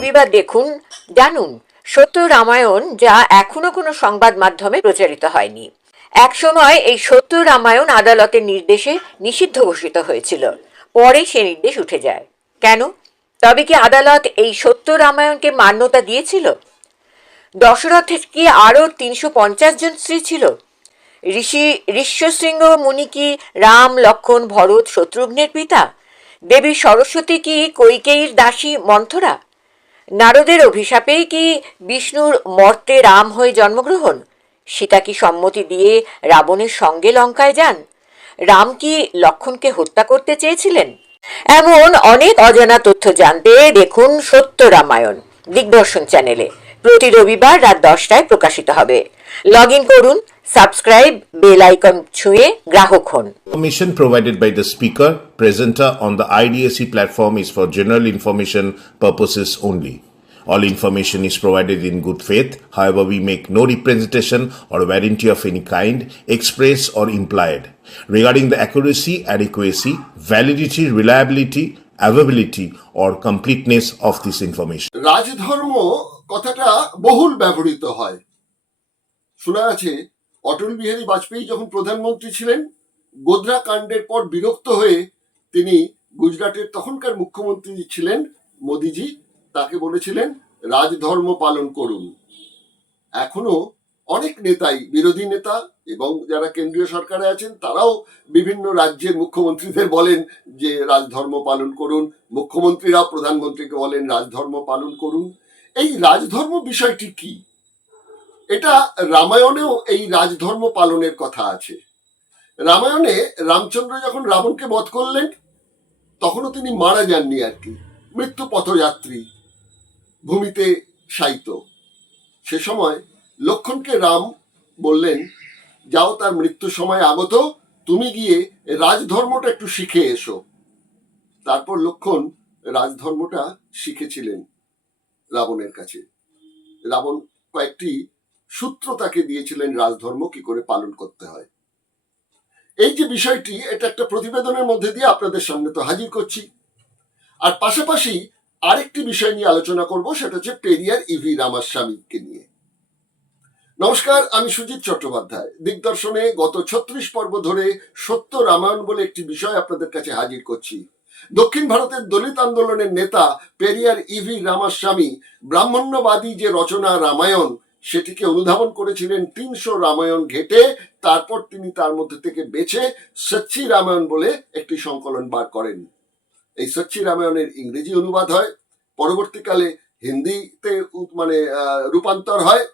রবিবার দেখুন, জানুন সত্য রামায়ণ, যা এখনো কোনো সংবাদ মাধ্যমে প্রচারিত হয়নি। একসময় এই সত্য রামায়ণ আদালতের নির্দেশে নিষিদ্ধ ঘোষিত হয়েছিল, পরে সে নির্দেশ উঠে যায়। কেন? তবে কি আদালত এই সত্য রামায়ণকে মান্যতা দিয়েছিল? দশরথের কি আরও 350 জন স্ত্রী ছিল? ঋষ্যশৃঙ্গ মুনি কি রাম, লক্ষ্মণ, ভরত, শত্রুঘ্নের পিতা? দেবী সরস্বতী কি কৈকেয়ীর দাসী মন্থরা? নারদের অভিশাপেই কি বিষ্ণুর মর্তে রাম হয়ে জন্মগ্রহণ? সীতা কি সম্মতি দিয়ে রাবণের সঙ্গে লঙ্কায় যান? রাম কি লক্ষ্মণকে হত্যা করতে চেয়েছিলেন? এমন অনেক অজানা তথ্য জানতে দেখুন সত্য রামায়ণ দিগদর্শন চ্যানেলে। প্রতি রবিবার রাত 10টায় প্রকাশিত হবে। লগ ইন করুন, সাবস্ক্রাইব, বেল আইকন ছুঁয়ে গ্রাহক হন। Information provided by the speaker, presenter on the IDSC platform is for general information purposes only. All information is provided in good faith. However, we make no representation or warranty of any kind, express or implied, regarding the accuracy, adequacy, validity, reliability, availability or completeness of this information. রাজধর্ম কথাটা বহুল ব্যবহৃত হয়। শোনা আছে অটল বিহারী বাজপেয়ী যখন প্রধানমন্ত্রী ছিলেন, গোধরা কাণ্ডের পর বিরক্ত হয়ে তিনি গুজরাটের তখনকার মুখ্যমন্ত্রী ছিলেন মোদিজি, তাকে বলেছিলেন রাজধর্ম পালন করুন। এখনো অনেক নেতাই, বিরোধী নেতা এবং যারা কেন্দ্রীয় সরকারে আছেন, তারাও বিভিন্ন রাজ্যের মুখ্যমন্ত্রীদের বলেন যে রাজধর্ম পালন করুন। মুখ্যমন্ত্রীরা প্রধানমন্ত্রীকে বলেন রাজধর্ম পালন করুন। এই রাজধর্ম বিষয়টি কি? এটা রামায়ণেও এই রাজধর্ম পালনের কথা আছে। রামায়ণে রামচন্দ্র যখন রাবণকে বধ করলেন, তখনও তিনি মারা যাননি আর কি, মৃত্যু পথযাত্রী, ভূমিতে শায়িত। সে সময় লক্ষ্মণকে রাম বললেন, যাও, তার মৃত্যুর সময় আগত, তুমি গিয়ে রাজধর্মটা একটু শিখে এসো। তারপর লক্ষ্মণ রাজধর্মটা শিখেছিলেন রাবণের কাছে। রাবণ কয়েকটি সূত্র তাকে দিয়েছিলেন রাজধর্ম কি করে পালন করতে হয়। এই যে বিষয়টি, এটা একটা প্রতিবেদনের মধ্যে দিয়ে আপনাদের সামনে তো হাজির করছি। আর পাশাপাশি আরেকটি বিষয় নিয়ে আলোচনা করব, সেটা হচ্ছে পেরিয়ার ইভি রামাস্বামীকে নিয়ে। নমস্কার, আমি সুজিত চট্টোপাধ্যায়। দিগদর্শনে গত 36 পর্ব ধরে সত্য রামায়ণ বলে একটি বিষয় আপনাদের কাছে হাজির করছি। দক্ষিণ ভারতের দলিত আন্দোলনের নেতা পেরিয়ার ইভি রামাস্বামী ব্রাহ্মণ্যবাদী যে রচনা রামায়ণ, সেটিকে অনুধাবন করেছিলেন 300 রামায়ণ ঘেটে। তারপর তিনি তার মধ্যে থেকে বেছে সচ্চি রামায়ণ বলে একটি সংকলন বার করেন। এই সচ্চি রামায়ণের ইংরেজি অনুবাদ হয়, পরবর্তীকালে হিন্দিতে রূপান্তর হয়।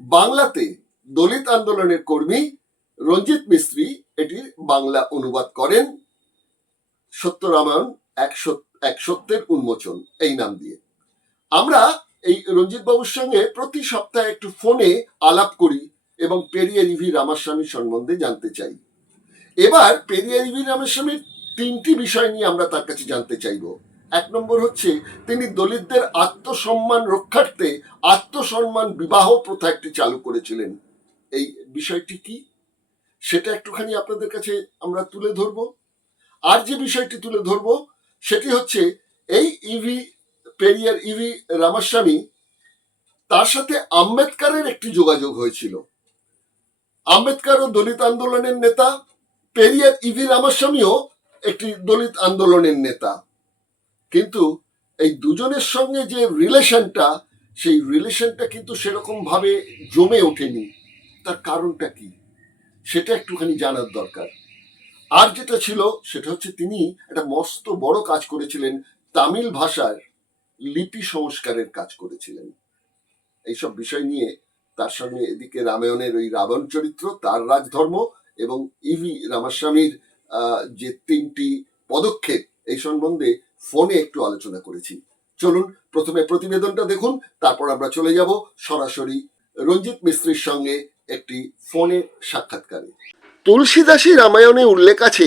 বাংলাতে দলিত আন্দোলনের কর্মী রঞ্জিত মিস্ত্রি এটির বাংলা অনুবাদ করেন, সত্য রামায়ণ এক সত্যের উন্মোচন এই নাম দিয়ে। আমরা এই রঞ্জিত বাবুর সঙ্গে প্রতি সপ্তাহে একটু ফোনে আলাপ করি এবং পেরিয়ার ইভি রামাস্বামী সম্বন্ধে জানতে চাই। এবার পেরিয়ার ইভি রামাস্বামীর 3টি বিষয় নিয়ে আমরা তার কাছে জানতে চাইব। 1 নম্বর হচ্ছে, তিনি দলিতদের আত্মসম্মান রক্ষার্থে আত্মসম্মান বিবাহ প্রথা একটি চালু করেছিলেন। এই বিষয়টি কি, সেটা একটুখানি আপনাদের কাছে আমরা তুলে ধরব। আর যে বিষয়টি তুলে ধরব সেটি হচ্ছে, এই পেরিয়ার ইভি রামাস্বামী, তার সাথে আম্বেদকরের একটি যোগাযোগ হয়েছিল। আম্বেদকরও দলিত আন্দোলনের নেতা, পেরিয়ার ইভি রামাস্বামীও একটি দলিত আন্দোলনের নেতা। কিন্তু এই দুজনের সঙ্গে যে রিলেশনটা, সেই রিলেশনটা কিন্তু সেরকম ভাবে জমে ওঠেনি। তার কারণটা কি, সেটা একটুখানি জানার দরকার। আর যেটা ছিল সেটা হচ্ছে, তিনি একটা মস্ত বড় কাজ করেছিলেন, তামিল ভাষার লিপি সংস্কারের কাজ করেছিলেন। এইসব বিষয় নিয়ে তার সঙ্গে এদিকে রামায়ণের ওই রাবণ চরিত্র, তার রাজধর্ম এবং ইভি রামাস্বামীর যে 3টি পদক্ষেপ, এই সম্বন্ধে ফোনে একটু আলোচনা করেছি। চলুন প্রথমে প্রতিবেদনটা দেখুন, তারপর আমরা চলে যাব সরাসরি রঞ্জিত মিস্ত্রির সঙ্গে একটি ফোনে সাক্ষাৎকারে। তুলসীদাসী রামায়ণে উল্লেখ আছে,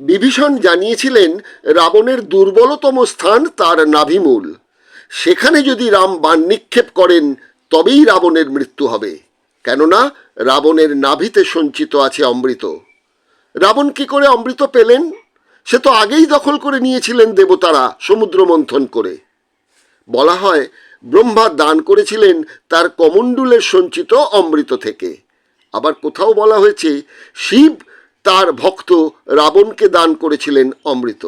বিভীষণ জানিয়েছিলেন রাবণের দুর্বলতম স্থান তার নাভিমূল। সেখানে যদি রাম বাণ নিক্ষেপ করেন তবেই রাবণের মৃত্যু হবে, কেননা রাবণের নাভিতে সঞ্চিত আছে অমৃত। রাবণ কি করে অমৃত পেলেন? সে তো আগেই দখল করে নিয়েছিলেন দেবতারা সমুদ্র মন্থন করে। বলা হয় ব্রহ্মা দান করেছিলেন তার কমণ্ডুলের সঞ্চিত অমৃত থেকে। আবার কোথাও বলা হয়েছে শিব তার ভক্ত রাবণকে দান করেছিলেন অমৃত।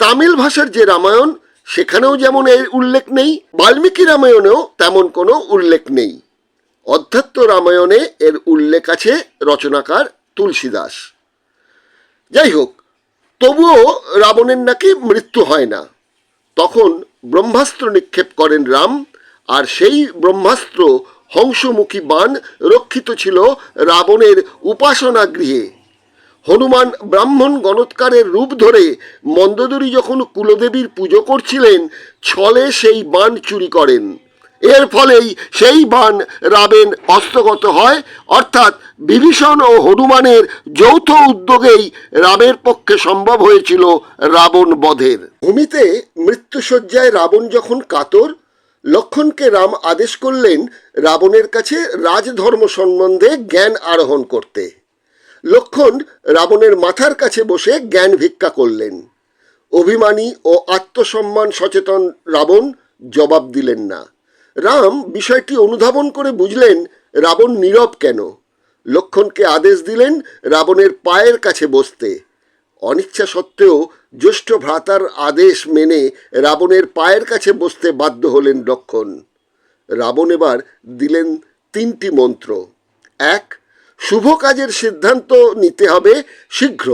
তামিল ভাষার যে রামায়ণ সেখানেও যেমন এর উল্লেখ নেই, বাল্মীকি রামায়ণেও তেমন কোনো উল্লেখ নেই। অধ্যাত্ম রামায়ণে এর উল্লেখ আছে রচনাকার তুলসীদাস। যাই হোক, তবুও রাবণের নাকি মৃত্যু হয় না। তখন ব্রহ্মাস্ত্র নিক্ষেপ করেন রাম, আর সেই ব্রহ্মাস্ত্র হংসমুখী বাণ রক্ষিত ছিল রাবণের উপাসনা গৃহে। হনুমান ব্রাহ্মণ গণৎকারের রূপ ধরে মন্দোদরী যখন কুলদেবীর পুজো করছিলেন, ছলে সেই বাণ চুরি করেন। এর ফলেই সেই বাণ রাবেন হস্তগত হয়, অর্থাৎ বিভীষণ ও হনুমানের যৌথ উদ্যোগেই রামের পক্ষে সম্ভব হয়েছিল রাবণ বধের। ভূমিতে মৃত্যুশয্যায় রাবণ যখন কাতর, লক্ষ্মণকে রাম আদেশ করলেন রাবণের কাছে রাজধর্ম সম্বন্ধে জ্ঞান আরোহণ করতে। লক্ষ্মণ রাবণের মাথার কাছে বসে জ্ঞান ভিক্ষা করলেন। অভিমানী ও আত্মসম্মান সচেতন রাবণ জবাব দিলেন না। রাম বিষয়টি অনুধাবন করে বুঝলেন রাবণ নীরব কেন। লক্ষ্মণকে আদেশ দিলেন রাবণের পায়ের কাছে বসতে। অনিচ্ছা সত্ত্বেও জ্যেষ্ঠ ভ্রাতার আদেশ মেনে রাবণের পায়ের কাছে বসতে বাধ্য হলেন লক্ষ্মণ। রাবণ এবার দিলেন 3টি মন্ত্র। 1. শুভ কাজের সিদ্ধান্ত নিতে হবে শীঘ্র,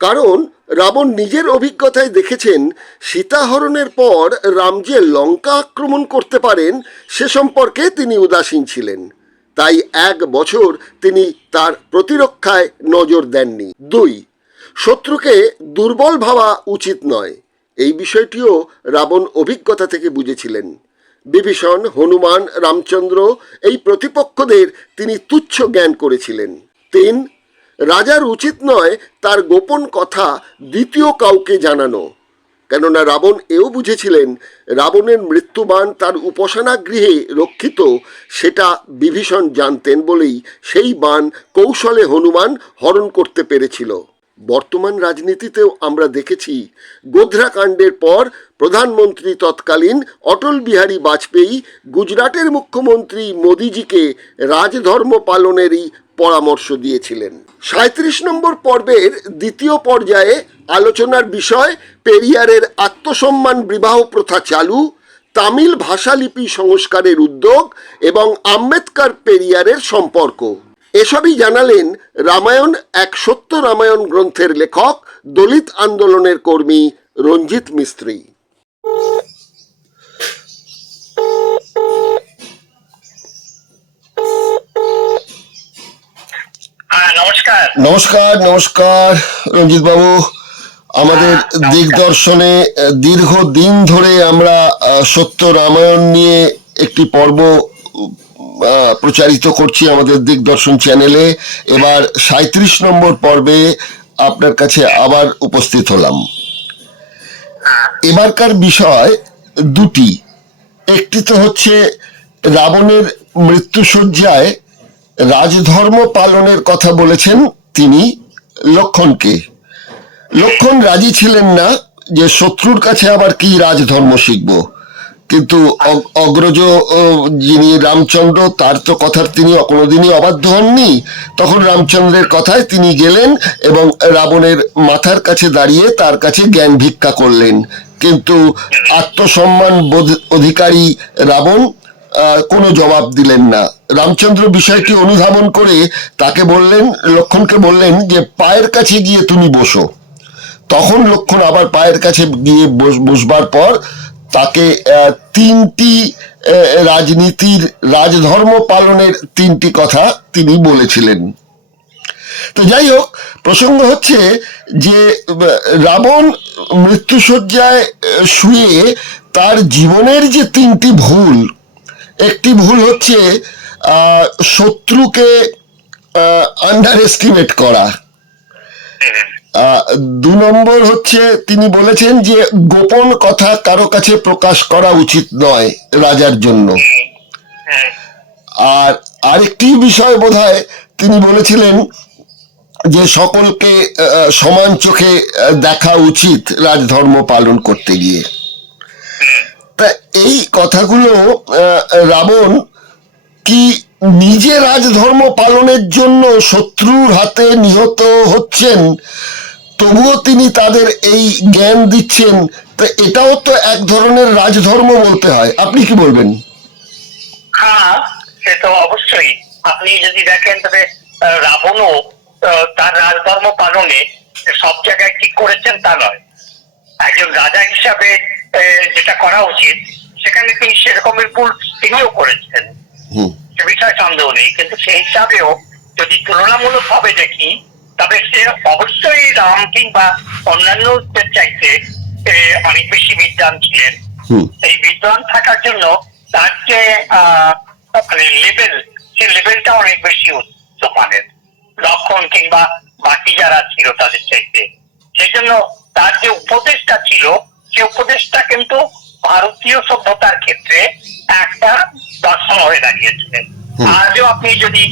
কারণ রাবণ নিজের অভিজ্ঞতায় দেখেছেন সীতাহরণের পর রাম যে লঙ্কা আক্রমণ করতে পারেন সে সম্পর্কে তিনি উদাসীন ছিলেন, তাই 1 বছর তিনি তার প্রতিরক্ষায় নজর দেননি। 2. শত্রুকে দুর্বল ভাবা উচিত নয়, এই বিষয়টিও রাবণ অভিজ্ঞতা থেকে বুঝেছিলেন। বিভীষণ, হনুমান, রামচন্দ্র এই প্রতিপক্ষদের তিনি তুচ্ছ জ্ঞান করেছিলেন। 3. রাজার উচিত নয় তার গোপন কথা দ্বিতীয় কাউকে জানানো, কেননা রাবণ এও বুঝেছিলেন রাবণের মৃত্যুবাণ তার উপাসনা গৃহে রক্ষিত, সেটা বিভীষণ জানতেন বলেই সেই বাণ কৌশলে হনুমান হরণ করতে পেরেছিল। বর্তমান রাজনীতিতেও আমরা দেখেছি গোধরা কাণ্ডের পর প্রধানমন্ত্রী তৎকালীন অটল বিহারী বাজপেয়ী গুজরাটের মুখ্যমন্ত্রী মোদিজিকে রাজধর্ম পালনেরই পরামর্শ দিয়েছিলেন। 37 নম্বর পর্বের দ্বিতীয় পর্যায়ে আলোচনার বিষয় পেরিয়ারের আত্মসম্মান বিবাহ প্রথা চালু, তামিল ভাষালিপি সংস্কারের উদ্যোগ এবং আম্বেদকর পেরিয়ারের সম্পর্ক। এসবই জানালেন রামায়ণ এক সত্য রামায়ণ গ্রন্থের লেখক, দলিত আন্দোলনের কর্মী রঞ্জিত মিস্ত্রি। নমস্কার নমস্কার রঞ্জিত বাবু। আমাদের দিগদর্শনে দীর্ঘদিন ধরে আমরা সত্য রামায়ণ নিয়ে একটি পর্ব প্রচারিত করছি আমাদের দিগদর্শন চ্যানেলে। এবার 37 নম্বর পর্বে আপনার কাছে আবার উপস্থিত হলাম। এবারকার বিষয় 2টি। একটি তো হচ্ছে রাবণের মৃত্যুশয্যায় রাজধর্ম পালনের কথা বলেছেন তিনি লক্ষ্মণকে। লক্ষ্মণ রাজি ছিলেন না যে শত্রুর কাছে আবার কি রাজধর্ম শিখব, কিন্তু অগ্রজ যিনি রামচন্দ্র তার তো কথার তিনি কোনোদিনই অবাধ্য হননি। তখন রামচন্দ্রের কথায় তিনি গেলেন এবং রাবণের মাথার কাছে দাঁড়িয়ে তার কাছে জ্ঞান ভিক্ষা করলেন, কিন্তু আত্মসম্মান অধিকারী রাবণ কোনো জবাব দিলেন না। রামচন্দ্র বিষয়টি অনুধাবন করে তাকে বললেন, লক্ষ্মণকে বললেন যে পায়ের কাছে গিয়ে তুমি বসো। তখন লক্ষ্মণ আবার পায়ের কাছে গিয়ে বসবার পর তাকে 3টি রাজনীতির রাজধর্ম পালনের 3টি কথা তিনি বলেছিলেন। তো যাই হোক, প্রসঙ্গ হচ্ছে যে রাবণ মৃত্যুশয্যায় শুয়ে তার জীবনের যে 3টি ভুল, একটি ভুল হচ্ছে শত্রুকে আন্ডার এস্টিমেট করা। 2 নম্বর হচ্ছে তিনি বলেছেন যে গোপন কথা কারো কাছে প্রকাশ করা উচিত নয় রাজার জন্য। আর আরেকটি বিষয় বোধহয় তিনি বলেছিলেন যে সকলকে সমান চোখে দেখা উচিত রাজধর্ম পালন করতে গিয়ে। তা এই কথাগুলো রাবণ কি নিজে রাজধর্ম পালনের জন্য শত্রুর হাতে নিহত হচ্ছেন, তবুও তিনি তাদের এই জ্ঞান দিচ্ছেন, তো এটাও তো এক ধরনের রাজধর্ম বলতে হয়। আপনি কি বলবেন? হ্যাঁ, সে তো অবশ্যই। আপনি যদি দেখেন তবে রাবণও তার রাজধর্ম পালনে সব জায়গায় ঠিক করেছেন তা নয়। একজন রাজা হিসাবে যেটা করা উচিত সেখানে তিনি সেরকমের ভুল তিনিও করেছেন, সে বিষয়ে সন্দেহ নেই। কিন্তু সেই হিসাবেও যদি তুলনামূলক ভাবে দেখি তবে সে অবশ্যই রাম কিংবা অন্যান্যদের চাইতে অনেক বেশি বিদ্বান ছিলেন। এই বিদ্বান থাকার জন্য তার যে মানে লেভেল, সেই লেভেলটা অনেক বেশি উচ্চ মানের লক্ষণ কিংবা বাকি যারা ছিল তাদের চাইতে। সেই জন্য তার যে উপদেশটা ছিল সে উপদেশটা কিন্তু ভারতীয় সভ্যতার ক্ষেত্রে একটা দর্শন হয়ে দাঁড়িয়েছিলেন। আজও আপনি যদি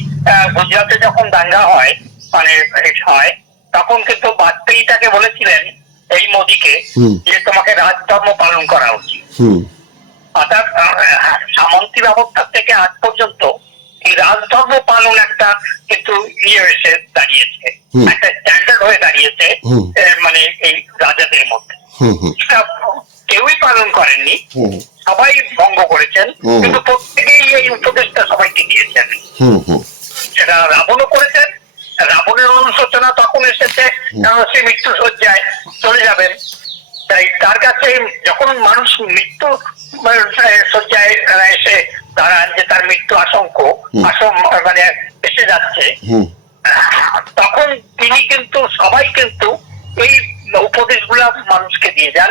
গুজরাটে যখন দাঙ্গা হয় মানে হয় তখন কিন্তু বাজপেয়ী তাকে বলেছিলেন এই মোদীকে যে তোমাকে রাজধর্ম পালন করা উচিত। অর্থাৎ সামন্তী ব্যবস্থা থেকে আজ পর্যন্ত এই রাজধর্ম পালন একটা কিন্তু ইয়ে এসে দাঁড়িয়েছে, একটা স্ট্যান্ডার্ড হয়ে দাঁড়িয়েছে মানে এই রাজাদের মধ্যে। কেউই পালন করেননি, সবাই ভঙ্গ করেছেন, কিন্তু প্রত্যেকেই এই উপদেশটা সবাইকে দিয়েছেন। সেটা রাবণও করেছেন। রাবণের অনুশোচনা তখন এসেছে সে মৃত্যু শয্যায় চলে যাবেন, তাই তার কাছে যখন মানুষ মৃত্যু শয্যায় এসে দাঁড়ান যে তার মৃত্যু মানে এসে যাচ্ছে, তখন তিনি কিন্তু সবাই কিন্তু এই উপদেশগুলা মানুষকে দিয়ে যান,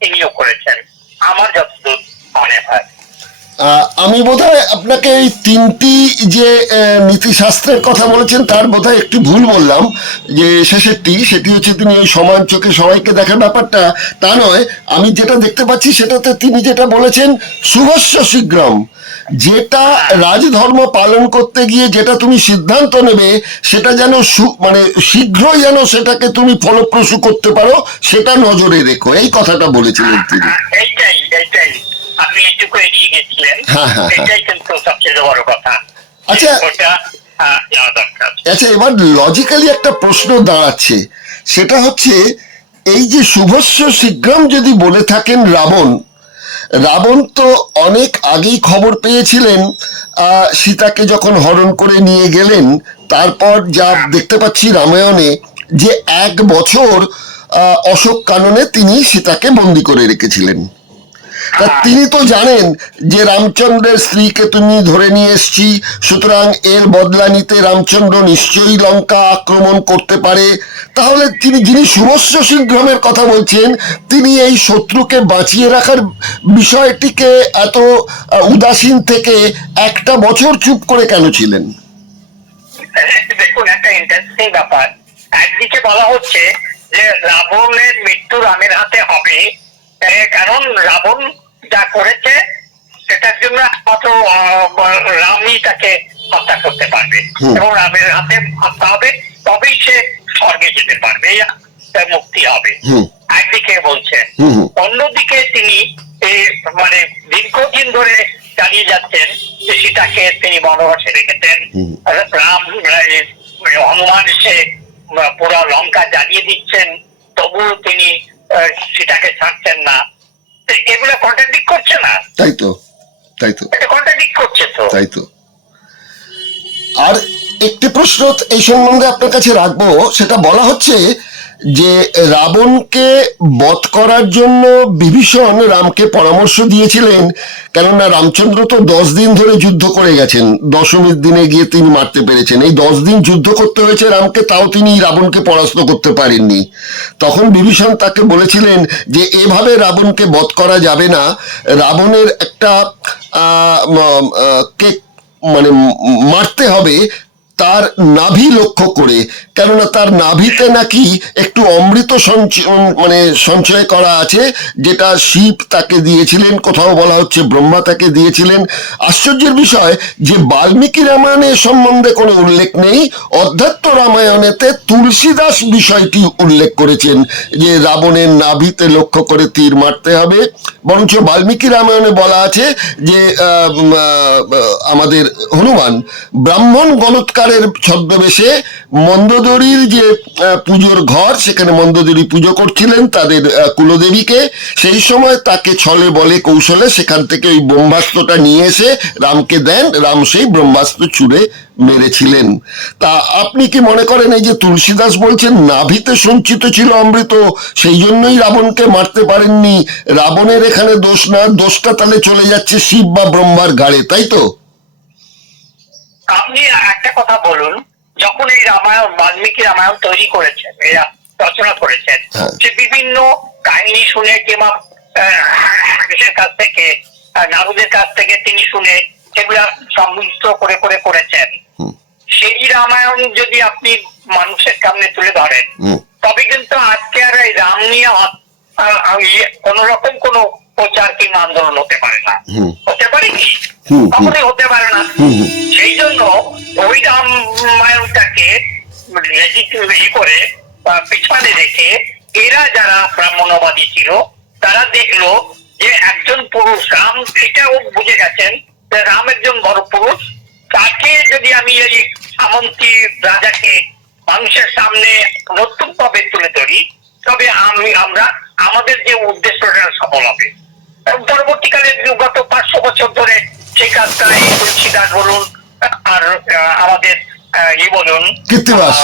তিনিও করেছেন আমার যতদূর মনে হয়। আমি বোধহয় আপনাকে এই তিনটি যে নীতিশাস্ত্রের কথা বলেছেন তার বোধহয় একটি ভুল বললাম, যে শেষেরটি সেটি হচ্ছে তিনি এই সমান চোখে সবাইকে দেখার ব্যাপারটা তা নয়। আমি যেটা দেখতে পাচ্ছি সেটাতে তিনি যেটা বলেছেন শুভস্য শীঘ্রম, যেটা রাজধর্ম পালন করতে গিয়ে যেটা তুমি সিদ্ধান্ত নেবে সেটা যেন মানে শীঘ্রই যেন সেটাকে তুমি ফলপ্রসূ করতে পারো সেটা নজরে রেখো, এই কথাটা বলেছিলেন তিনি। এইটাই আপনি এইটুকু এড়িয়ে গেছিলেন, এটাই কিন্তু সবচেয়ে বড় কথা। আচ্ছা আচ্ছা, এবার লজিক্যালি একটা প্রশ্ন দাঁড়াচ্ছে, সেটা হচ্ছে এই যে শুভস্য শীঘ্রম যদি বলে থাকেন রাবণ তো অনেক আগেই খবর পেয়েছিলেন সীতাকে যখন হরণ করে নিয়ে গেলেন, তারপর যা দেখতে পাচ্ছি রামায়ণে যে 1 বছর অশোক কাননে তিনি সীতাকে বন্দি করে রেখেছিলেন। তা তিনি তো জানেন যে রামচন্দ্রের স্ত্রীকে তুমি ধরে নিয়ে এসছি, সুতরাং এর বদলা নিতে রামচন্দ্র নিশ্চয়ই লঙ্কা আক্রমণ করতে পারে। তাহলে যিনি শুভস্য শীঘ্রমের কথা বলছেন তিনি এই শত্রুকে বাঁচিয়ে রাখার বিষয়টিকে এত উদাসীন থেকে 1টা বছর চুপ করে কেন ছিলেন? দেখুন, একটা ইন্টারেস্টিং ব্যাপার। একদিকে বলা হচ্ছে যে রাবণের মৃত্যু রামের হাতে হবে, কারণ রাবণ যা করেছে সেটার জন্য একমাত্র রামই তাকে হত্যা করতে পারবে এবং রামের হাতে হত্যা হবে, তবেই সে স্বর্গে যেতে পারবে, মুক্তি হবে, একদিকে বলছেন। অন্যদিকে তিনি মানে দীর্ঘদিন ধরে চালিয়ে যাচ্ছেন যে সীতাকে তিনি বনবাসে রেখেছেন, রাম হনুমান এসে পুরো লঙ্কা জ্বালিয়ে দিচ্ছেন, তবুও তিনি সীতাকে ছাড়ছেন না। এগুলো কন্ট্রাডিক্ট করছে না? তাই তো এটা কন্ট্রাডিক্ট করছে তো। তাই তো। আর একটি প্রশ্ন এই সম্বন্ধে আপনার কাছে রাখবো, সেটা বলা হচ্ছে যে রাবণকে বধ করার জন্য বিভীষণ রামকে পরামর্শ দিয়েছিলেন, কেননা রামচন্দ্র তো 10 দিন ধরে যুদ্ধ করে গেছেন, দশমীর দিনে গিয়ে তিনি মারতে পেরেছেন। এই 10 দিন যুদ্ধ করতে হয়েছে রামকে, তাও তিনি রাবণকে পরাস্ত করতে পারেননি। তখন বিভীষণ তাকে বলেছিলেন যে এভাবে রাবণকে বধ করা যাবে না, রাবণের একটা মানে মারতে হবে তার নাভি লক্ষ্য করে, কেননা তার নাভিতে নাকি একটু অমৃত মানে সঞ্চয় করা আছে, যেটা শিব তাকে দিয়েছিলেন, কোথাও বলা হচ্ছে ব্রহ্মা তাকে দিয়েছিলেন। আশ্চর্যের বিষয় যে বাল্মীকি রামায়ণের সম্বন্ধে কোনো উল্লেখ নেই, অধ্যাত্ম রামায়ণেতে তুলসীদাস বিষয়টি উল্লেখ করেছেন যে রাবণের নাভিতে লক্ষ্য করে তীর মারতে হবে। বরঞ্চ বাল্মীকি রামায়ণে বলা আছে যে আমাদের হনুমান ব্রাহ্মণ গণৎকারের ছদ্মবেশে মন্দোদরীর যে পুজোর ঘর, সেখানে মন্দোদরী পুজো করছিলেন তাদের কুলদেবীকে, সেই সময় তাকে ছলে বলে কৌশলে সেখান থেকে ওই ব্রহ্মাস্ত্রটা নিয়ে এসে রামকে দেন, রাম সেই ব্রহ্মাস্ত্র ছুঁড়ে মেরেছিলেন। তা আপনি কি মনে করেন এই যে তুলসীদাস বলছেন নাভিতে সঞ্চিত ছিল অমৃত, সেই জন্যই রাবণকে মারতে পারেননি, রাবণের এখানে দোষ না, দোষটা তাহলে চলে যাচ্ছে শিব বা ব্রহ্মার ঘাড়ে, তাই তো? আপনি একটা কথা বলুন, যখন এই রামায়ণ বাল্মীকি রামায়ণ তৈরি করেছেন, এরা রচনা করেছেন, যে বিভিন্ন কাহিনী শুনে কিংবা কাছ থেকে, নারদের কাছ থেকে তিনি শুনে সেগুলা সংমিশ্র করে করে করেছেন, সেই রামায়ণ যদি আপনি মানুষের সামনে তুলে ধরেন, তবে কিন্তু আজকে আর এই রাম নিয়ে কোন রকম কোন প্রচার কিংবা আন্দোলন হতে পারে না। হতে পারে কি? কখনোই হতে পারে না। সেই জন্য ওই রামায়ণটাকে রেজি করে পিছনে রেখে এরা যারা ব্রাহ্মণবাদী ছিল তারা দেখলো যে একজন পুরুষ রাম, এটাও বুঝে গেছেন যে রাম একজন বড় পুরুষ, তাকে যদি আমি এই সামন্তী রাজাকে মানুষের সামনে নতুন ভাবে তুলে ধরি, তবে আমরা আমাদের যে উদ্দেশ্যটা সফল হবে। পরবর্তীকালে বিগত 500 বছর ধরে সেই কাজটা এই তুলসীদাস বলুন আর আমাদের বলুন কৃত্তিবাস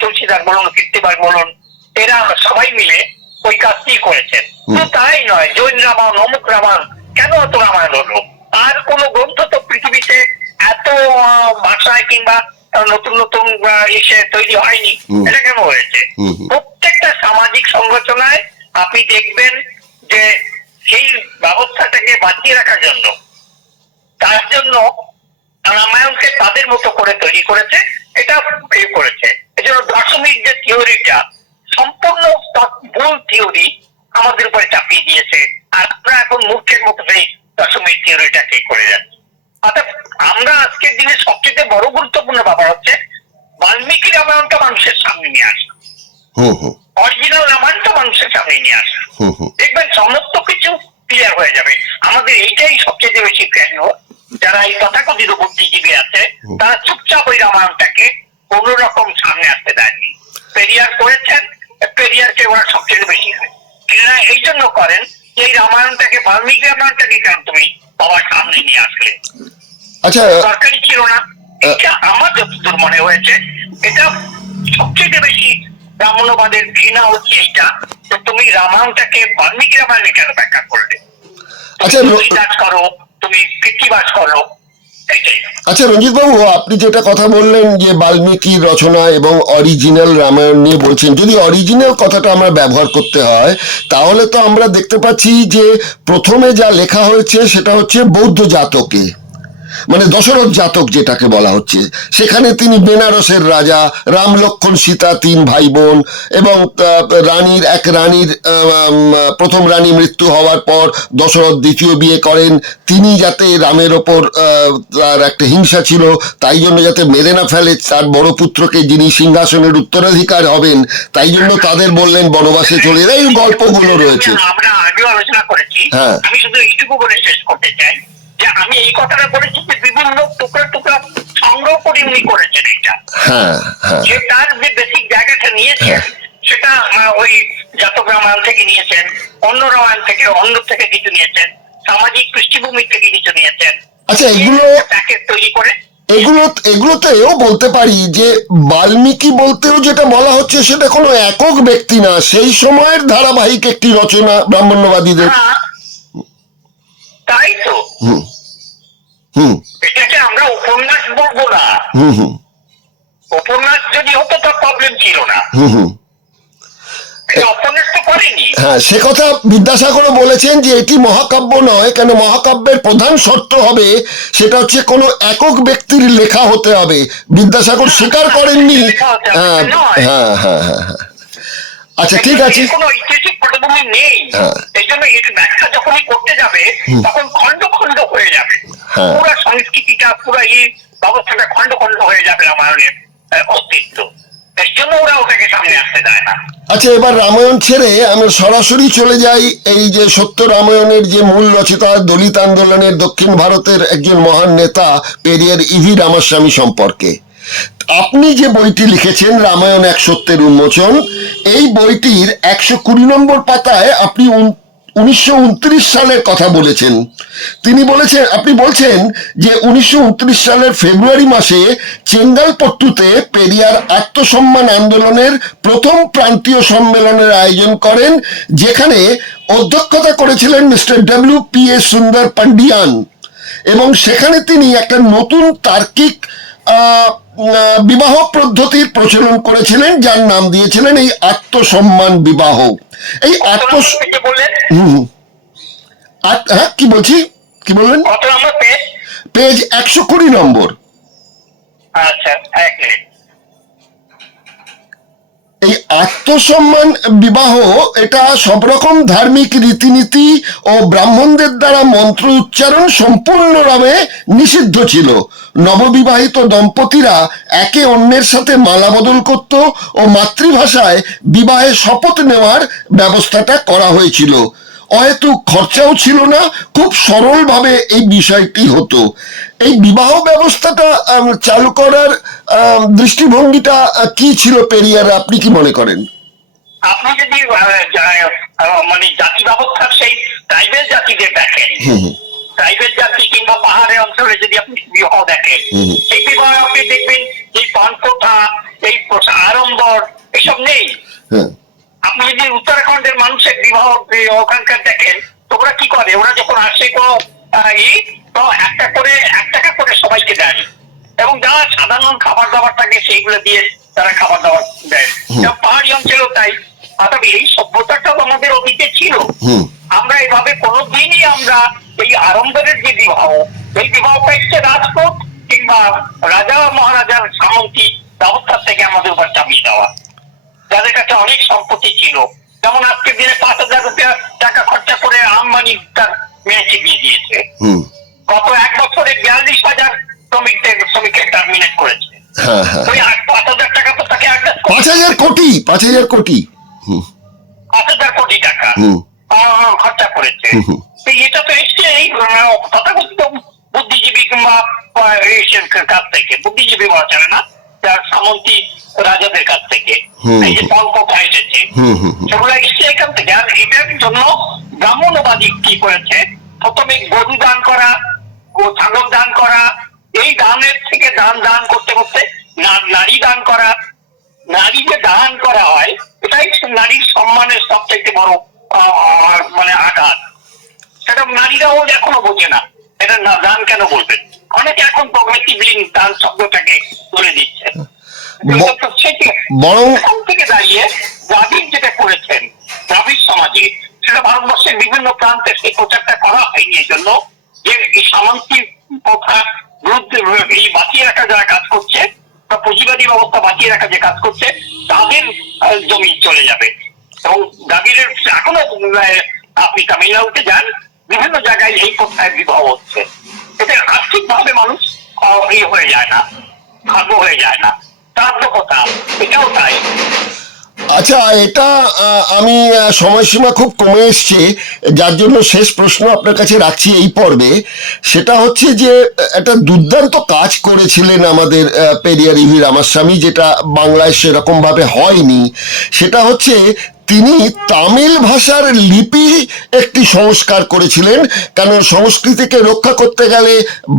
তুলসীদাস বলুন, কৃত্তিবাস বলুন, এরা সবাই মিলে ওই কাজটি করেছেন। তাই নয় জৈন রামায়ণ, অমুক রামায়ণ, কেন এত রামায়ণ হলো? আর কোন গ্রন্থ তো পৃথিবীতে এত ভাষায় কিংবা নতুন নতুন ইসে তৈরি হয়নি। এটা কেন হয়েছে? প্রত্যেকটা সামাজিক সংগঠনায় আপনি দেখবেন যে সেই ব্যবস্থাটাকে বাঁচিয়ে রাখার জন্য, তার জন্য রামায়ণকে তাদের মতো করে তৈরি করেছে, এটা করেছে। এই জন্য দশমিক যে থিওরিটা সম্পূর্ণ ভুল থিওরি আমাদের উপরে চাপিয়ে দিয়েছে, আর আমরা এখন মূর্খের মতো সেই দশমিক থিওরিটাকে করে যাচ্ছি। অর্থাৎ আমরা আজকের দিনে সবচেয়ে বড় গুরুত্বপূর্ণ ব্যাপার হচ্ছে বাল্মীকি রামায়ণটা মানুষের সামনে নিয়ে আসা, অরিজিনাল রামায়ণটা মানুষের সামনে নিয়ে আসা। দেখবেন সমস্ত কিছু ক্লিয়ার হয়ে যাবে। আমাদের এইটাই সবচেয়ে বেশি কেন, যারা এই তথাকথিত বুদ্ধিজীবী আছে তারা চুপচাপ ওই রামায়ণটাকে কোন রকম সামনে আসতে দেয়নি। পেরিয়ার করেছেন, পেরিয়ারকে ওরা সবচেয়ে বেশি হয়। এরা এই জন্য করেন যে এই রামায়ণটাকে, বাল্মীকি রামায়ণটাকে কেন তুমি বাবার সামনে নিয়ে আসলে? আচ্ছা, সরকারি ছিল না। এটা আমার যতদূর মনে হয়েছে এটা সবচেয়ে বেশি ব্রাহ্মণবাদের ঘৃণা হচ্ছে এইটা, যে তুমি রামায়ণটাকে বাল্মীকি রামায়ণে কেন ব্যাখ্যা করলে? আচ্ছা তুলসীদাস করো, তুমি কৃত্তিবাস করো, এইটাই। আচ্ছা রঞ্জিত বাবু, আপনি যেটা কথা বললেন যে বাল্মীকির রচনা এবং অরিজিনাল রামায়ণ নিয়ে বলছেন, যদি অরিজিনাল কথাটা আমরা ব্যবহার করতে হয় তাহলে তো আমরা দেখতে পাচ্ছি যে প্রথমে যা লেখা হয়েছে সেটা হচ্ছে বৌদ্ধ জাতকে, মানে দশরথ জাতক যেটাকে বলা হচ্ছে, সেখানে তিনি বেনারসের রাজা, রাম লক্ষ্মণ সীতা 3 ভাই বোন, এবং রানীর প্রথম রানী মৃত্যু হওয়ার পর দশরথ দ্বিতীয় বিয়ে করেন। তিনি যাতে রামের ওপর তার একটা হিংসা ছিল, তাই জন্য যাতে মেরে না ফেলে তার বড় পুত্রকে, যিনি সিংহাসনের উত্তরাধিকার হবেন, তাই জন্য তাদের বললেন বনবাসে চলে যায়। এই গল্পগুলো রয়েছে, আমরা আগেও আলোচনা করেছি। আমি শুধু এইটুকু বলে শেষ করতে চাই যে আমি এই কথাটা বলেছি যে বিভিন্ন টুকরা টুকরা সংগ্রহ করে উনি করেছেন এটা। যে তার যে বেসিক জায়গাটা নিয়েছেন সেটা ওই জাতক রামায়ণ থেকে নিয়েছেন, অন্য রামায়ণ থেকে, অন্য থেকে কিছু নিয়েছেন, সামাজিক পৃষ্ঠভূমি থেকে কিছু নিয়েছেন। আচ্ছা, এগুলো প্যাকেজ তৈরি করে এগুলো তো এও বলতে পারি যে বাল্মীকি বলতেও যেটা বলা হচ্ছে সেটা কোনো একক ব্যক্তি না, সেই সময়ের ধারাবাহিক একটি রচনা ব্রাহ্মণ্যবাদীদের। তাই তো এটাকে আমরা উপন্যাস বলবো না। উপন্যাস যদি হতো তার প্রবলেম ছিল না। অপোনেন্ট তো করেনি। হ্যাঁ, সে কথা বিদ্যাসাগরও বলেছেন যে এটি মহাকাব্য নয়, কেন মহাকাব্যের প্রধান শর্ত হবে সেটা হচ্ছে কোনো একক ব্যক্তির লেখা হতে হবে। বিদ্যাসাগর স্বীকার করেননি। হ্যাঁ হ্যাঁ হ্যাঁ হ্যাঁ হ্যাঁ। আচ্ছা ঠিক আছে। কোনো ঐতিহাসিক পটভূমি নেই, হ্যাঁ। এই জন্য এর ব্যাখ্যা যখনই করতে যাবে তখন খন্ড খন্ড হয়ে যাবে, হ্যাঁ। পুরো সংস্কৃতিটা পুরো এই ব্যবস্থাটা খন্ড খন্ড হয়ে যাবে রামায়ণের অস্তিত্ব। এই জন্য ওরা ওটাকে সামনে আসতে দেয় না। আচ্ছা, এবার রামায়ণ ছেড়ে আমরা সরাসরি চলে যাই এই যে সত্য রামায়ণের যে মূল রচয়িতা, দলিত আন্দোলনের দক্ষিণ ভারতের একজন মহান নেতা পেরিয়ার ইভি রামাস্বামী সম্পর্কে। আপনি যে বইটি লিখেছেন রামায়ণ এক সত্যের উন্মোচন, এই বইটির 120 নম্বর পাতায় আপনি 1929 সালের কথা বলেছেন। আপনি বলছেন যে 1929 সালের ফেব্রুয়ারি মাসে চেঙ্গালপট্টুতে পেরিয়ার আত্মসম্মান আন্দোলনের প্রথম প্রান্তীয় সম্মেলনের আয়োজন করেন, যেখানে অধ্যক্ষতা করেছিলেন মিস্টার WPA সুন্দর পান্ডিয়ান, এবং সেখানে তিনি একটা নতুন তার্কিক বিবাহ পদ্ধতির প্রচলন করেছিলেন, যার নাম দিয়েছিলেন এই আত্মসম্মান বিবাহ। এই হ্যাঁ, কি বললেন? পেজ 120 নম্বর। আচ্ছা, এক মিনিট। এই আত্মসম্মান বিবাহ এটা সব রকম ধার্মিক রীতিনীতি ও ব্রাহ্মণদের দ্বারা মন্ত্র উচ্চারণ সম্পূর্ণভাবে নিষিদ্ধ ছিল। নববিবাহিত দম্পতিরা একে অন্যের সাথে মালা বদল করত ও মাতৃভাষায় বিবাহে শপথ নেওয়ার ব্যবস্থাটা করা হয়েছিল। অহেতুক খরচাও ছিল না, খুব সরলভাবে এই বিষয়টি হতো। এই বিবাহ ব্যবস্থাটা চালু করার দৃষ্টিভঙ্গিটা কি ছিল পেরিয়ার, আপনি কি মনে করেন? আপনি যদি মানে জাতি ব্যবস্থার সেই ট্রাইবেল জাতিদের দেখেন, ট্রাইবেল জাতি কিংবা পাহাড়ের অঞ্চলে যদি আপনি বিবাহ দেখেন, সেই বিবাহে আপনি দেখবেন এই পান প্রথা, এই আড়ম্বর এসব নেই। আপনি যদি উত্তরাখণ্ডের মানুষের বিবাহ ওখানকার দেখেন, তো ওরা কি করে, ওরা যখন আসে তো 1 টাকা করে সবাইকে দেন, এবং যারা সাধারণ খাবার দাবার থাকে সেইগুলো দিয়ে তারা খাবার দাবার দেয়। পাহাড়ি অঞ্চলেও তাই। তবে এই সভ্যতাটাও আমাদের অতীতে ছিল। আমরা এভাবে কোনোদিনই আমরা এই আড়ম্বরের যে বিবাহ, এই বিবাহটা এসছে রাজপুত কিংবা রাজা মহারাজার সামন্তী ব্যবস্থা থেকে আমাদের উপর চাপিয়ে দেওয়া, যাদের কাছে অনেক সম্পত্তি ছিল। যেমন আজকের দিনে 5,000 টাকা খরচা করে আম্বানি তার মেয়েকে বিয়ে দিয়েছে। গত 1 বছরে 42,000 শ্রমিকের টার্মিনেট করেছে। ওই 5,000 টাকা তো তাকে 5,000 কোটি 5,000 কোটি টাকা খরচা করেছে। এটা তো এসছে এই তথাকথিত বুদ্ধিজীবী কিংবা কাছ থেকে, বুদ্ধিজীবী বলা চলে না, সামন্তী রাজাদের কাছ থেকে এই যে পঙ্কটা এসেছে, সেগুলো এসছে এখান থেকে। আর এটার জন্য ব্রাহ্মণবাদী কি করেছে, প্রথমে গরু দান করা, ছাগল দান করা, এই দানের থেকে দান করতে করতে নারী দান করা। নারী যে দান করা হয়, এটাই নারীর সম্মানের সবচেয়ে বড় মানে আঘাত। সেটা নারীরাও এখনো বোঝে না, এটা দান কেন বলবেন। অনেকে এখন প্রগ্রেসিভলি দান শব্দটাকে তুলে দিচ্ছে। থেকে দাঁড়িয়ে দ্রাবিড় যেটা করেছেন দ্রাবিড় সমাজে, সেটা ভারতবর্ষের বিভিন্ন প্রান্তে সেই প্রচারটা করা হয়নি, এই জন্য যে এই সামন্তী প্রথা বিরুদ্ধে বাঁচিয়ে রাখা যারা কাজ করছে বা পুঁজিবাদী ব্যবস্থা বাঁচিয়ে রাখা যে কাজ করছে, তাদের জমি চলে যাবে। এবং দ্রাবিড়ের এখনো আপনি তামিলনাড়ুতে যান, বিভিন্ন জায়গায় এই প্রথায় বিবাহ হচ্ছে। এতে আর্থিক ভাবে মানুষ হয়ে যায় না, ভাগ্য হয়ে যায় না, তার কথা এটাও তাই। আচ্ছা, এটা আমি সময়সীমা খুব কমে এসছে, যার জন্য শেষ প্রশ্ন আপনার কাছে রাখছি এই পর্বে। সেটা হচ্ছে যে একটা দুর্দান্ত কাজ করেছিলেন আমাদের পেরিয়ার ইভি রামাস্বামী, যেটা বাংলায় সেরকম ভাবে হয়নি। সেটা হচ্ছে তিনি তামিল ভাষার লিপি একটি সংস্কার করেছিলেন, কারণ সংস্কৃতিকে রক্ষা করতে গেলে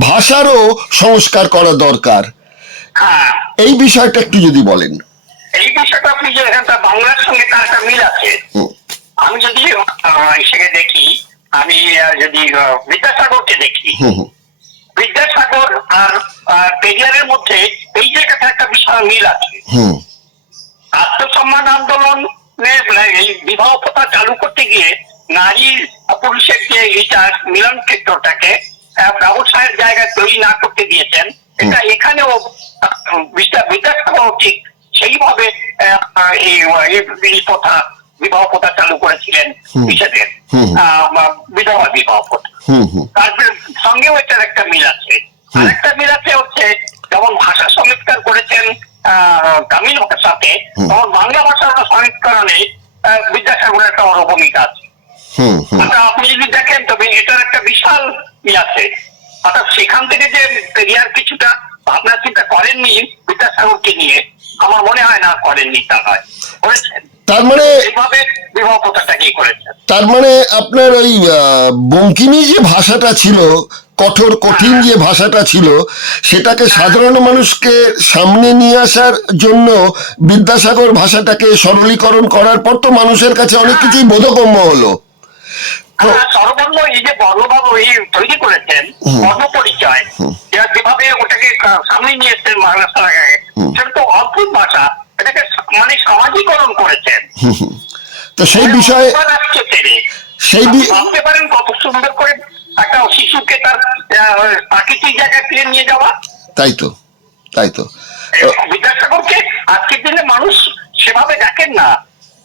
ভাষারও সংস্কার করা দরকার। এই বিষয়টা একটু যদি বলেন। এই বিষয়টা আপনি যে বাংলার সঙ্গে তার একটা মিল আছে। আমি যদি সেখানে দেখি, আমি যদি বিদ্যাসাগরকে দেখি, বিদ্যাসাগর আর পেরিয়ারের মধ্যে এই জায়গাটা একটা বিশাল মিল আছে। আত্মসম্মান আন্দোলন এই বিবাহ প্রথা চালু করতে গিয়ে নারী পুরুষের যে এটা মিলন ক্ষেত্রটাকে ব্যবসায়ের জায়গায় তৈরি না করতে দিয়েছেন, এটা এখানেও বিদ্যাসাগর ঠিক সেইভাবে এই প্রথা বিবাহ প্রথা চালু করেছিলেন বিশেষের বিধবা বিবাহ প্রথা। তারপরে সঙ্গেও এটার একটা মিল আছে। আরেকটা মিল আছে হচ্ছে যেমন ভাষা সংস্কার করেছেন তামিল ভাষাতে, তখন বাংলা ভাষার সংস্করণে বিদ্যাসাগরের একটা বড় ভূমিকা আছে। আপনি যদি দেখেন তবে এটার একটা বিশাল ই আছে। অর্থাৎ সেখান থেকে যে পেরিয়ার কিছুটা ভাবনা চিন্তা করেননি বিদ্যাসাগরকে নিয়ে, আমার মনে হয় না করেননি, তা নয়, করেছেন। তার মানে এইভাবে বিবাহ প্রথাটাকেই করেছেন। তার মানে আপনার ওই বঙ্কিমী যে ভাষাটা ছিল, কঠোর কঠিন যে ভাষাটা ছিল, সেটাকে সাধারণ মানুষকে সামনে নিয়ে আসার জন্য বিদ্যাসাগর ভাষাটাকে সরলীকরণ করার পর তো মানুষের কাছে অনেক কিছুই বোধগম্য হলো। সর্বর্ণ এই যে বর্ণবাবু এই তৈরি করেছেন বর্ণ পরিচয়, যেভাবে ওটাকে সামনে নিয়ে এসছেন বাংলা ভাষাকে, সেটা তো অদ্ভুত ভাষা, এটাকে মানে সামাজিকরণ করেছেন। তো সেই বিষয়ে ভাবতে পারেন কত সুন্দর করে একটা শিশুকে তার প্রাকৃতিক জায়গায় ফিরে নিয়ে যাওয়া। তাই তো বিদ্যাসাগরকে আজকের দিনে মানুষ সেভাবে দেখেন না,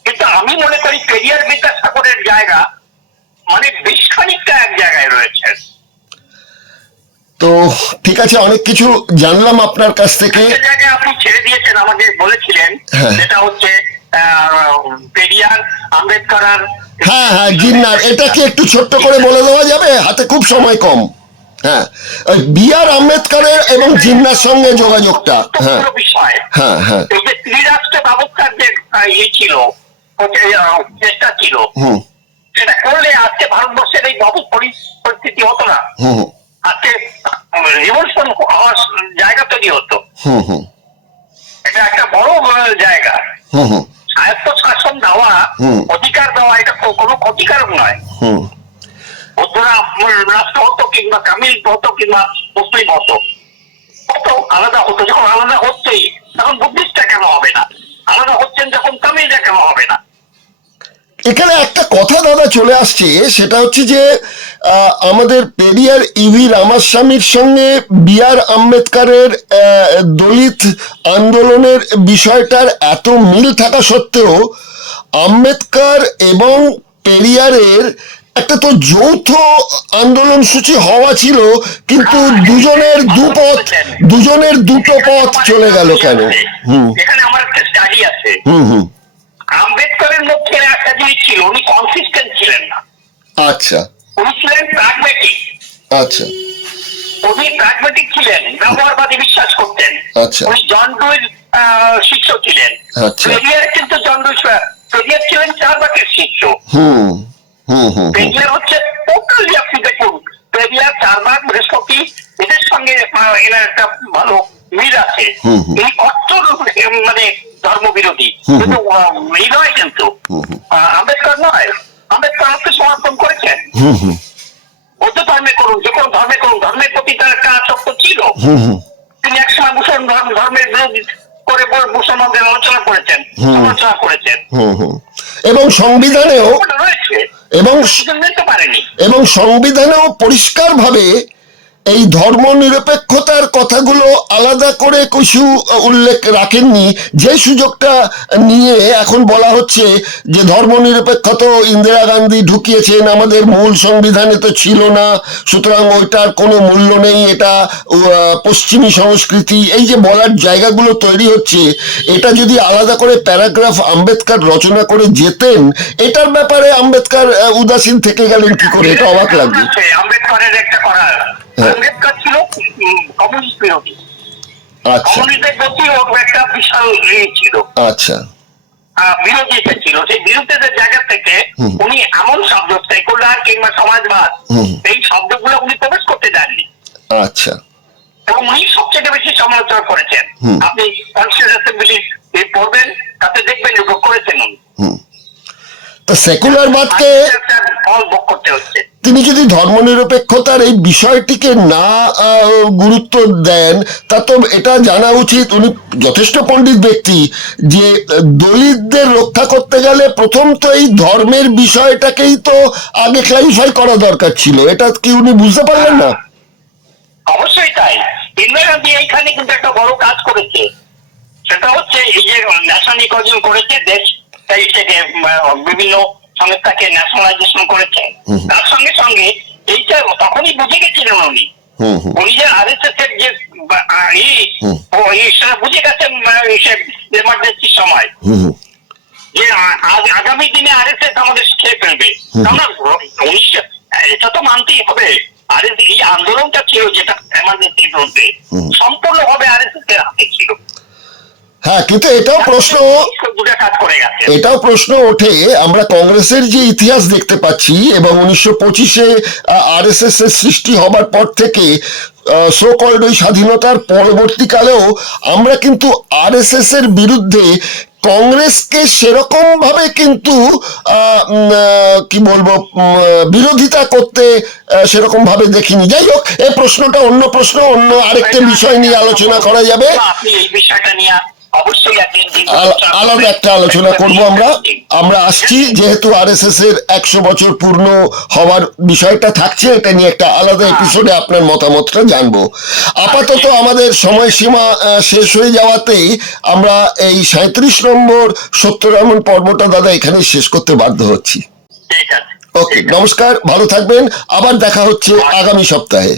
কিন্তু আমি মনে করি পেরিয়ার বিদ্যাসাগরের জায়গা মানে বেশ খানিকটা এক জায়গায় রয়েছে। তো ঠিক আছে, অনেক কিছু জানলাম আপনার কাছ থেকে। জায়গায় আপনি ছেড়ে দিয়েছেন, আমাকে বলেছিলেন, সেটা হচ্ছে পেরিয়ার আম্বেদকর আর হ্যাঁ জিন্নার, এটাকে একটু ছোট্ট করে বলে দেওয়া যাবে? হাতে খুব সময় কম। হ্যাঁ, বি.আর. আম্বেদকরের এবং জিন্নার সঙ্গে যোগাযোগটা। বিষয় এই যে ত্রিরাষ্ট্র ব্যবস্থার যে ইয়ে ছিল, চেষ্টা ছিল, সেটা করলে আজকে ভারতবর্ষের এই বহু পরিস্থিতি হতো না। আজকে রিভলিউশন হওয়ার জায়গা তৈরি হতো। এটা একটা বড় জায়গা। স্বায়ত্ত শাসন দেওয়া, অধিকার দেওয়া, এটা কোনো ক্ষতিকারক নয়। বৌদ্ধরা রাষ্ট্র হতো কিংবা তামিল হতো কিংবা মুসলিম হতো, কত আলাদা হতো। যখন আলাদা হচ্ছেই তখন বুদ্ধিস্টটা কেন হবে না? আলাদা হচ্ছেন যখন তামিলটা কেন হবে না? এখানে একটা কথা দাদা চলে আসছে, সেটা হচ্ছে যে আমাদের পেরিয়ার ইভি রামাস্বামীর সঙ্গে বি.আর. আম্বেদকরের দলিত আন্দোলনের বিষয়টার এত মিল থাকা সত্ত্বেও আম্বেদকর এবং পেরিয়ারের একটা তো যৌথ আন্দোলন সূচি হওয়া ছিল, কিন্তু দুজনের দুটো পথ চলে গেল কেন? এখানে আমার একটা স্টাডি আছে। আম্বেদকরের মধ্যে একটা জিনিস ছিল, উনি কনসিস্টেন্ট ছিলেন না। আচ্ছা, উনি ছিলেন প্রাগম্যাটিক। আচ্ছা, উনি প্রাগম্যাটিক ছিলেন, ব্যবহারবাদী বিশ্বাস করতেন। আচ্ছা, উনি জন ডুইর শিষ্য ছিলেন। আচ্ছা, পেরিয়ার কিন্তু জন ডুই, পেরিয়ার ছিলেন চারবাকের শিষ্য। পেরিয়ার হচ্ছে টোটালি, আপনি দেখুন পেরিয়ার, চারবাক, বৃহস্পতি, এদের সঙ্গে এনার একটা ভালো মিল আছে। এই কট্টর মানে ধর্মবিরোধী, কিন্তু এই নয়, কিন্তু আম্বেদকর নয়। আম্বেদকর আমাকে সমর্থন করেছেন। বৌদ্ধ ধর্মে করুন, যে কোনো ধর্মে করুন, ধর্মের প্রতি তার একটা আসক্ত ছিল। তিনি একসময় ধর্মের বিরোধী করে মুসলমানদের আলোচনা করেছেন, সমালোচনা করেছেন, এবং সংবিধানেও রয়েছে, এবং সংবিধানেও পরিষ্কারভাবে এই ধর্ম নিরপেক্ষতার কথাগুলো আলাদা করে কিছু উল্লেখ রাখেননি, যে সুযোগটা নিয়ে এখন বলা হচ্ছে যে ধর্ম নিরপেক্ষতা ইন্দিরা গান্ধী ঢুকিয়েছেন, আমাদের মূল সংবিধানে তো ছিল না, সুতরাং ওইটার কোনো মূল্য নেই, এটা পশ্চিমী সংস্কৃতি, এই যে বলার জায়গাগুলো তৈরি হচ্ছে, এটা যদি আলাদা করে প্যারাগ্রাফ আম্বেদকর রচনা করে যেতেন, এটার ব্যাপারে আম্বেদকর উদাসীন থেকে গেলেন কি করে? এটা অবাক লাগবে। আম্বেদকরের একটা করার, আম্বেদকর ছিল কমিউনিস্ট বিরোধী। কমিউনিস্টের প্রতি একটা বিশাল ছিল, আচ্ছা, বিরোধিতা ছিল। সেই বিরোধিতার জায়গা থেকে উনি এমন শব্দ, সেকুলার কিংবা সমাজবাদ, এই শব্দগুলো উনি প্রবেশ করতে দেননি। আচ্ছা, এবং উনি সবচেয়ে বেশি সমালোচনা করেছেন। আপনি কনস্টিটিউশন অ্যাসেম্বলি পড়বেন, তাতে দেখবেন করেছেন উনি। তো সেকুলারবাদকে ফল ভোগ করতে হচ্ছে। তিনি যদি ধর্মনিরপেক্ষতার এই বিষয়টিকে না গুরুত্ব দেন, তা তো এটা জানা উচিত, উনি যথেষ্ট পণ্ডিত ব্যক্তি, যে দলিতদের রক্ষা করতে গেলে প্রথম তো এই ধর্মের বিষয়টাকেই তো আগে ক্লারিফাই করা দরকার ছিল। এটা কি উনি বুঝতে পারলেন না? অবশ্যই তাই। ইন্দিরা গান্ধী এইখানে কিন্তু একটা বড় কাজ করেছে, সেটা হচ্ছে এই যে ন্যাশনালিজম করেছে, দেশ থেকে বিভিন্ন সংস্থাকে ন্যাশনালাইজেশন করেছে। তার সঙ্গে সঙ্গে এইটা তখনই বুঝে গেছিলেন উনি যে আরএসএস এর যে বুঝে গেছেন এমার্জেন্সির সময় যে আগামী দিনে আরএসএস আমাদের খেয়ে ফেলবে। আমরা এটা তো মানতেই হবে, আরএসএস এই আন্দোলনটা ছিল যেটা এমার্জেন্সির বিরুদ্ধে সম্পূর্ণভাবে আরএসএস এর হাতে ছিল। হ্যাঁ, কিন্তু এটাও প্রশ্ন ওঠে, আমরা কংগ্রেসের যে ইতিহাস দেখতে পাচ্ছি এবং 1925-এ আরএসএস এর সৃষ্টি হবার পর থেকে সো কল্ড ওই স্বাধীনতার পরবর্তীকালেও আমরা কিন্তু আরএসএস এর বিরুদ্ধে কংগ্রেসকে সেরকম ভাবে কিন্তু কি বলবো বিরোধিতা করতে সেরকম ভাবে দেখিনি। যাই হোক, এই প্রশ্নটা অন্য প্রশ্ন, অন্য আরেকটা বিষয় নিয়ে আলোচনা করা যাবে। আপনি এই বিষয়টা নিয়ে অবশ্যই আলাদা একটা আলোচনা করব আমরা আসছি, যেহেতু আরএসএস এর 100 বছর পূর্ণ হওয়ার বিষয়টা থাকছে, এটা নিয়ে একটা আলাদা এপিসোডে আপনার মতামতটা জানবো। আপাতত আমাদের সময়সীমা শেষ হয়ে যাওয়াতেই আমরা এই 37 নম্বর সত্যরামন পর্বটা দাদা এখানে শেষ করতে বাধ্য হচ্ছি। ওকে, নমস্কার, ভালো থাকবেন, আবার দেখা হচ্ছে আগামী সপ্তাহে।